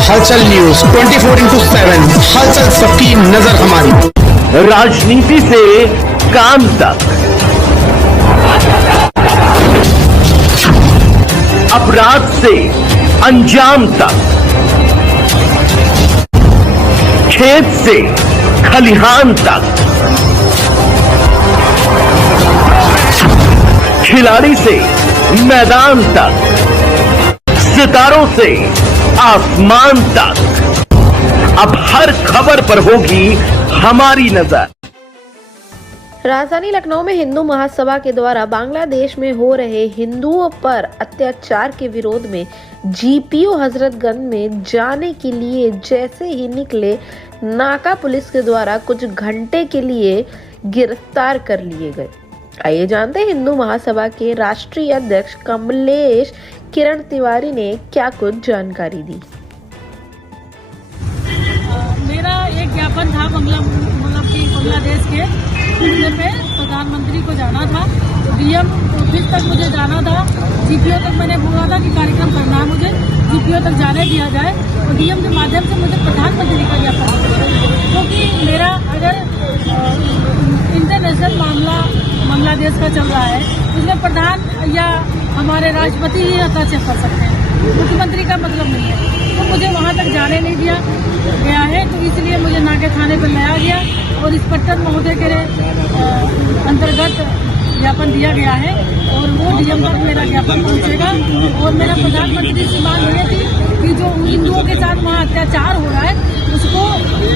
हलचल न्यूज 24/7, हलचल सबकी नजर हमारी। राजनीति से काम तक, अपराध से अंजाम तक, खेत से खलिहान तक, खिलाड़ी से मैदान तक, सितारों से आसमान तक, अब हर खबर पर होगी हमारी नजर। राजधानी लखनऊ में हिंदू महासभा के द्वारा बांग्लादेश में हो रहे हिंदुओं पर अत्याचार के विरोध में जीपीओ हजरतगंज में जाने के लिए जैसे ही निकले, नाका पुलिस के द्वारा कुछ घंटे के लिए गिरफ्तार कर लिए गए। आइए जानते हैं हिंदू महासभा के राष्ट्रीय अध्यक्ष कमलेश किरण तिवारी ने क्या कुछ जानकारी दी। मेरा एक ज्ञापन था बांग्लादेश के घूमने पे प्रधानमंत्री को जाना था, तो डीएम ऑफिस तक मुझे जाना था। जीपीओ तक मैंने बोला था कि कार्यक्रम करना है मुझे, जीपीओ तक जाने दिया जाए और डीएम के माध्यम से मुझे प्रधानमंत्री का ज्ञापन क्योंकि मेरा अगर इंटरनेशनल मामला बांग्लादेश का चल रहा है, उसमें प्रधान या हमारे राष्ट्रपति ही हस्ताक्षर कर सकते हैं, मुख्यमंत्री का मतलब नहीं है। तो मुझे वहाँ तक जाने नहीं दिया गया है, तो इसलिए मुझे नाके थाने पर लाया गया और इंस्पेक्टर महोदय के अंतर्गत ज्ञापन दिया गया है और वो डीएम तक मेरा ज्ञापन पहुँचेगा। और मेरा प्रधानमंत्री से मांग ये थी कि जो हिंदुओं के साथ वहाँ अत्याचार हो रहा है उसको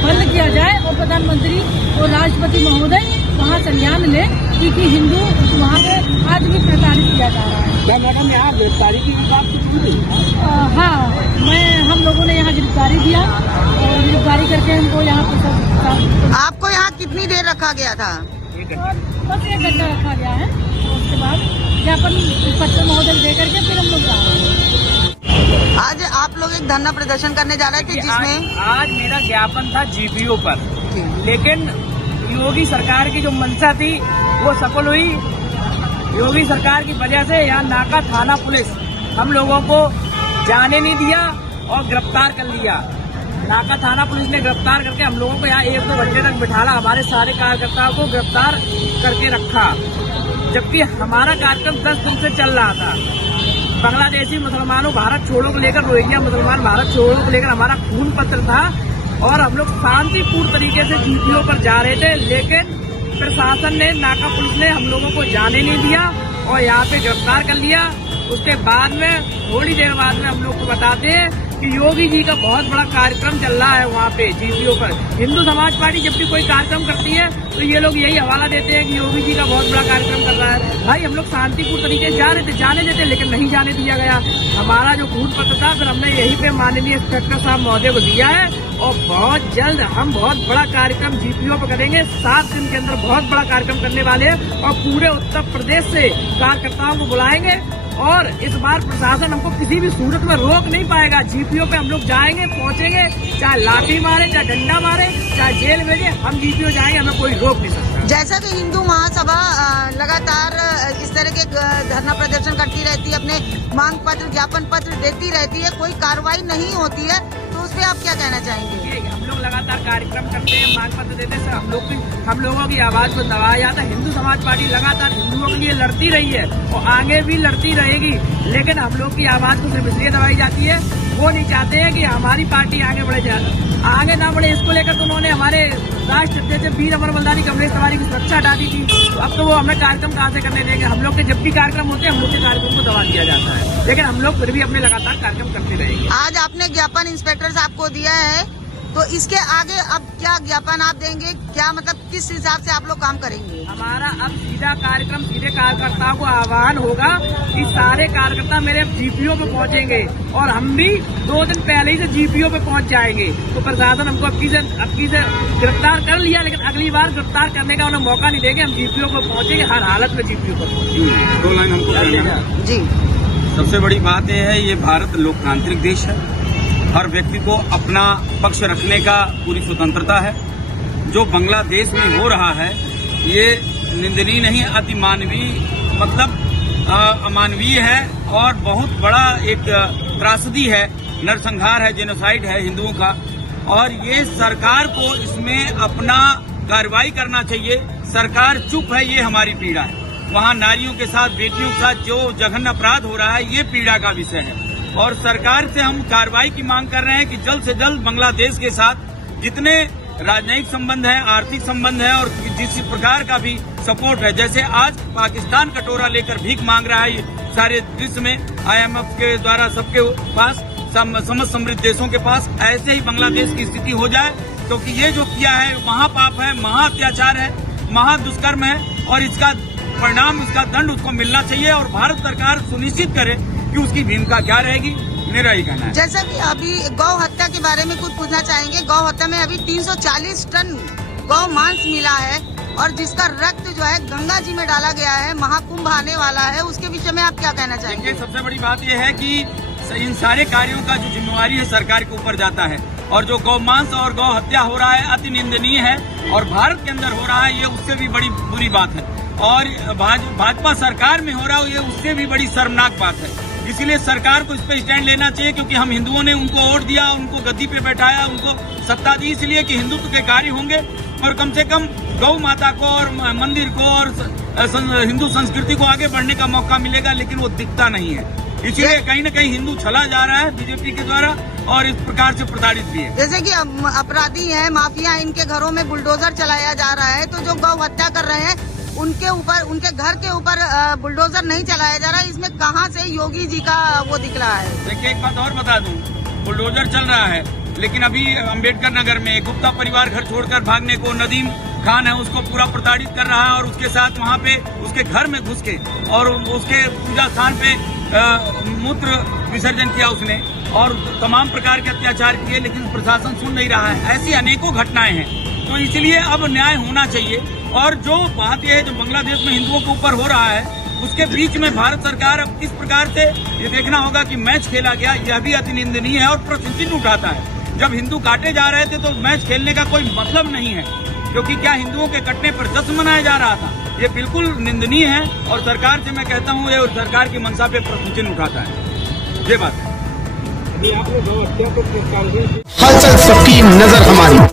बंद किया जाए और प्रधानमंत्री और राष्ट्रपति महोदय वहाँ संज्ञान ले क्योंकि हिंदू वहाँ पे आज भी प्रताड़ित किया जा रहा है। क्या मैडम यहाँ गिरफ्तारी की बात? हाँ, हम लोगों ने यहाँ गिरफ्तारी दिया और गिरफ्तारी करके हमको यहाँ पर आपको यहाँ कितनी देर रखा गया था? बस 1 घंटा रखा गया है। उसके बाद ज्ञापन इंस्पेक्टर महोदय दे करके फिर हम लोग जा रहे हैं। आज आप लोग एक धरना प्रदर्शन करने जा रहे थे जिसमें आज मेरा ज्ञापन था जीपीओ पर, लेकिन योगी सरकार की जो मंशा थी वो सफल हुई। योगी सरकार की वजह से यहाँ नाका थाना पुलिस हम लोगों को जाने नहीं दिया और गिरफ्तार कर लिया। नाका थाना पुलिस ने गिरफ्तार करके हम लोगों को यहाँ 1-2 घंटे तक बिठाला, हमारे सारे कार्यकर्ताओं को गिरफ्तार करके रखा, जबकि हमारा कार्यक्रम 10 दिन से चल रहा था। बांग्लादेशी मुसलमानों भारत छोड़ो को लेकर, रोहिंग्या मुसलमान भारत छोड़ो को लेकर हमारा खून पत्र था और हम लोग शांतिपूर्ण तरीके से जीपीओ पर जा रहे थे, लेकिन प्रशासन ने, नाका पुलिस ने हम लोगों को जाने नहीं दिया और यहाँ पे गिरफ्तार कर लिया। उसके बाद में थोड़ी देर बाद में हम लोग को बताते हैं कि योगी जी का बहुत बड़ा कार्यक्रम चल रहा है वहाँ पे जीपीओ पर। हिंदू समाज पार्टी जब भी कोई कार्यक्रम करती है तो ये लोग यही हवाला देते हैं कि योगी जी का बहुत बड़ा कार्यक्रम कर रहा है। भाई हम लोग शांतिपूर्ण तरीके से जा रहे थे, जाने देते, लेकिन नहीं जाने दिया गया। हमारा जो खून पत्र था फिर हमने यहीं पे माननीय इंस्पेक्टर साहब महोदय को दिया है और बहुत जल्द हम बहुत बड़ा कार्यक्रम जीपीओ पर करेंगे। 7 दिन के अंदर बहुत बड़ा कार्यक्रम करने वाले हैं और पूरे उत्तर प्रदेश से कार्यकर्ताओं को बुलाएंगे और इस बार प्रशासन हमको किसी भी सूरत में रोक नहीं पाएगा। जीपीओ पे हम लोग जाएंगे, पहुंचेंगे, चाहे लाठी मारे, चाहे डंडा मारे, चाहे जेल भेजे, हम जीपीओ जाएंगे, हमें कोई रोक नहीं सकता। जैसा कि हिंदू महासभा लगातार इस तरह के धरना प्रदर्शन करती रहती है, अपने मांग पत्र, ज्ञापन पत्र देती रहती है, कोई कार्रवाई नहीं होती है, तो उस पर आप क्या कहना चाहेंगे? हम लोग लगातार कार्यक्रम करते हैं, मांग पत्र देते हैं, हम लोगों की आवाज को दबाया जाता है। हिंदू समाज पार्टी लगातार हिंदुओं के लिए लड़ती रही है और आगे भी लड़ती रहेगी, लेकिन हम लोग की आवाज को सिर्फ इसलिए दबाई जाती है, वो नहीं चाहते हैं कि हमारी पार्टी आगे बढ़े, आगे ना बढ़े। इसको लेकर तो उन्होंने हमारे राष्ट्रीय अध्यक्ष वीर अमर बलिदानी कमलेश तिवारी की सुरक्षा हटा दी थी, तो अब तो वो हमें कार्यक्रम कहाँ से करने देंगे। हम लोग के जब भी कार्यक्रम होते हैं हम लोग के कार्यक्रम को दबा दिया जाता है, लेकिन हम लोग फिर भी अपने लगातार कार्यक्रम करते रहेंगे। आज आपने ज्ञापन इंस्पेक्टर साहब को दिया है, तो इसके आगे अब क्या ज्ञापन आप देंगे? क्या मतलब किस हिसाब से आप लोग काम करेंगे? हमारा अब सीधा कार्यक्रम सीधे कार्यकर्ताओं को आह्वान होगा कि सारे कार्यकर्ता मेरे जीपीओ पे पहुंचेंगे और हम भी 2 दिन पहले ही से जीपीओ पे पहुंच जाएंगे। तो प्रशासन हमको अब की से गिरफ्तार कर लिया, लेकिन अगली बार गिरफ्तार करने का उन्हें मौका नहीं देंगे। हम जीपीओ पे पहुंचेंगे, हर हालत में जीपीओ पर पहुंचेंगे। 2 लाइन हमको जी। सबसे बड़ी बात यह है, ये भारत लोकतांत्रिक देश है, हर व्यक्ति को अपना पक्ष रखने का पूरी स्वतंत्रता है। जो बांग्लादेश में हो रहा है ये निंदनीय नहीं, अति मानवीय, मतलब अमानवीय है और बहुत बड़ा एक त्रासदी है नरसंहार है, जेनोसाइड है हिंदुओं का। और ये सरकार को इसमें अपना कार्रवाई करना चाहिए। सरकार चुप है, ये हमारी पीड़ा है। वहाँ नारियों के साथ, बेटियों के साथ जो जघन्य अपराध हो रहा है, ये पीड़ा का विषय है। और सरकार से हम कार्रवाई की मांग कर रहे हैं कि जल्द से जल्द बांग्लादेश के साथ जितने राजनयिक संबंध है, आर्थिक संबंध है और जिस प्रकार का भी सपोर्ट है, जैसे आज पाकिस्तान कटोरा लेकर भीख मांग रहा है सारे विश्व में, IMF के द्वारा सबके पास, समस्त समृद्ध देशों के पास, ऐसे ही बांग्लादेश की स्थिति हो जाए। क्योंकि ये जो किया है महापाप है, महा अत्याचार है, महा दुष्कर्म है और इसका परिणाम, इसका दंड उसको मिलना चाहिए। और भारत सरकार सुनिश्चित करे कि उसकी भूमिका क्या रहेगी, मेरा ही कहना है। जैसा कि अभी गौ हत्या के बारे में कुछ पूछना चाहेंगे। गौ हत्या में अभी 340 टन गौ मांस मिला है और जिसका रक्त जो है गंगा जी में डाला गया है। महाकुंभ आने वाला है, उसके विषय में आप क्या कहना चाहेंगे? सबसे बड़ी बात यह है कि इन सारे कार्यों का जो जिम्मेवारी है सरकार के ऊपर जाता है। और जो गौ मांस और गौ हत्या हो रहा है अति निंदनीय है और भारत के अंदर हो रहा है, ये उससे भी बड़ी बुरी बात है। और भाजपा सरकार में हो रहा है, ये उससे भी बड़ी शर्मनाक बात है। इसीलिए सरकार को इस पर स्टैंड लेना चाहिए, क्योंकि हम हिंदुओं ने उनको वोट दिया, उनको गद्दी पे बैठाया, उनको सत्ता दी इसलिए कि हिंदुत्व के कार्य होंगे। और कम से कम गौ माता को और मंदिर को और हिंदू संस्कृति को आगे बढ़ने का मौका मिलेगा, लेकिन वो दिखता नहीं है। इसीलिए कहीं न कहीं हिंदू छला जा रहा है बीजेपी के द्वारा और इस प्रकार से प्रताड़ित भी है। जैसे कि अपराधी है, माफिया, इनके घरों में बुलडोजर चलाया जा रहा है, तो जो गौ हत्या कर रहे हैं उनके ऊपर, उनके घर के ऊपर बुलडोजर नहीं चलाया जा रहा है। इसमें कहां से योगी जी का वो दिख रहा है? देखिए, एक बात और बता दूं, बुलडोजर चल रहा है, लेकिन अभी अम्बेडकर नगर में गुप्ता परिवार घर छोड़कर भागने को नदीम खान है, उसको पूरा प्रताड़ित कर रहा है और उसके साथ वहाँ पे उसके घर में घुस के और उसके पूजा स्थान पे मूत्र विसर्जन किया उसने और तमाम प्रकार के अत्याचार किए, लेकिन प्रशासन सुन नहीं रहा है। ऐसी अनेकों घटनाएं हैं, तो इसलिए अब न्याय होना चाहिए। और जो बात यह है जो बांग्लादेश में हिंदुओं के ऊपर हो रहा है, उसके बीच में भारत सरकार अब किस प्रकार से ये देखना होगा कि मैच खेला गया, यह भी अति निंदनीय है और प्रश्न चिन्ह उठाता है। जब हिंदू काटे जा रहे थे तो मैच खेलने का कोई मतलब नहीं है, क्योंकि क्या हिंदुओं के कटने पर जश्न मनाया जा रहा था? ये बिल्कुल निंदनीय है और सरकार से मैं कहता हूँ ये सरकार की मंशा पे प्रश्न चिन्ह उठाता है। ये बात है। हलचल सबकी नजर हमारी।